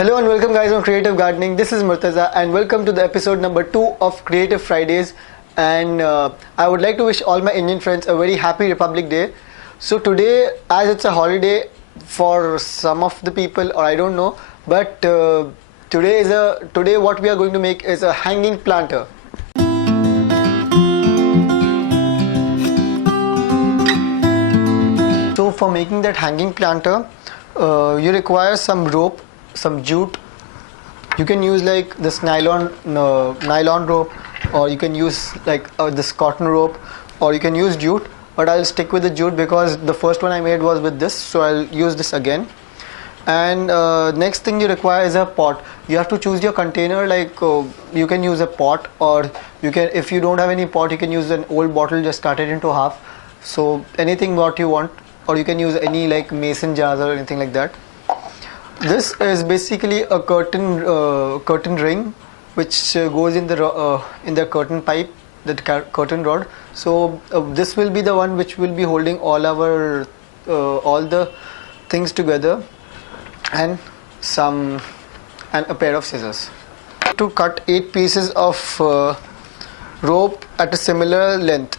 Hello and welcome guys on Creative Gardening. This is Murtaza and welcome to the episode number 2 of Creative Fridays. And I would like to wish all my Indian friends a very happy Republic Day. So today, as it's a holiday for some of the people, or I don't know, but today what we are going to make is a hanging planter. So for making that hanging planter, you require some rope, some jute. You can use like this nylon rope, or you can use like this cotton rope, or you can use jute, but I'll stick with the jute because the first one I made was with this, so I'll use this again. And next thing you require is a pot. You have to choose your container, like you can use a pot, or you can, if you don't have any pot, you can use an old bottle, just cut it into half. So anything what you want, or you can use any like mason jars or anything like that. This is basically a curtain ring which goes in the curtain pipe, the curtain rod. So this will be the one which will be holding all the things together, and a pair of scissors. To cut 8 pieces of rope at a similar length.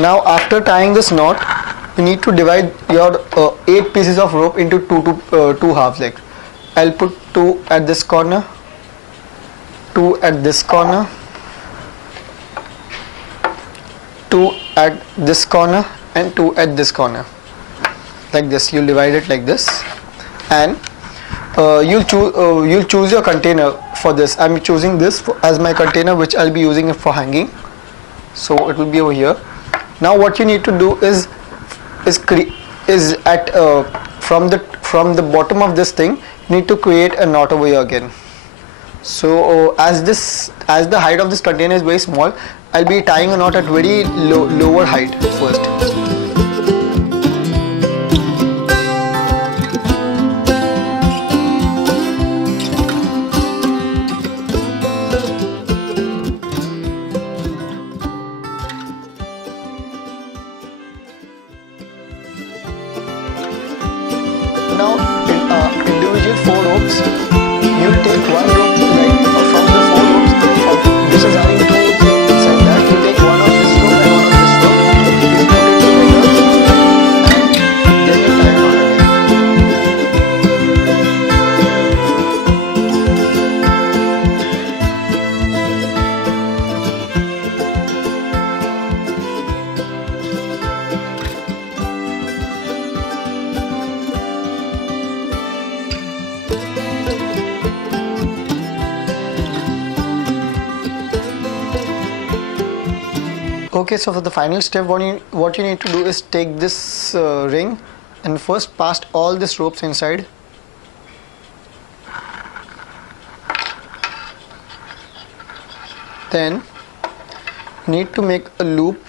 Now after tying this knot, you need to divide your 8 pieces of rope into two halves. Like I'll put 2 at this corner, 2 at this corner, 2 at this corner, and 2 at this corner. Like this, you'll divide it like this, and you'll choose your container for this. I'm choosing this as my container, which I'll be using it for hanging. So it will be over here. Now what you need to do is from the bottom of this thing, you need to create a knot over here again. So as the height of this container is very small, I'll be tying a knot at very lower height first. Now individual 4 ropes, you'll take one rope from the 4 ropes. This is having 2 inside that. You take one of this rope and one of this rope. You put it together, and then you tie it on again. Okay, so for the final step, what you need to do is take this ring and first pass all these ropes inside. Then you need to make a loop,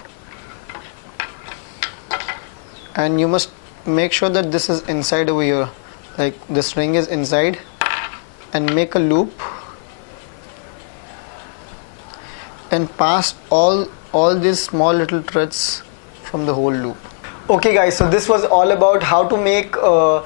and you must make sure that this is inside over here, like this ring is inside, and make a loop and pass all these small little threads from the whole loop. Okay guys, so this was all about how to make a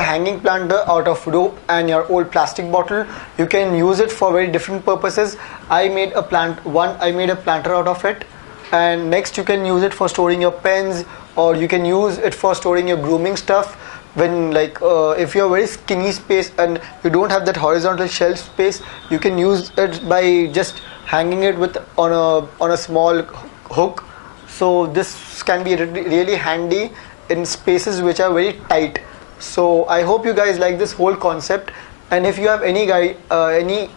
hanging planter out of rope and your old plastic bottle. You can use it for very different purposes. I made a planter out of it, and next you can use it for storing your pens, or you can use it for storing your grooming stuff. When if you have very skinny space and you don't have that horizontal shelf space, you can use it by just hanging it on a small hook. So this can be really handy in spaces which are very tight. So I hope you guys like this whole concept, and if you have any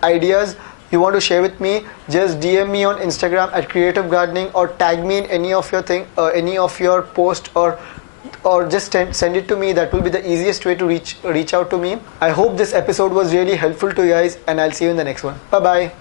ideas you want to share with me, just DM me on Instagram at Creative Gardening, or tag me in any of your post, or just send it to me. That will be the easiest way to reach out to me. I hope this episode was really helpful to you guys, and I'll see you in the next one. Bye bye.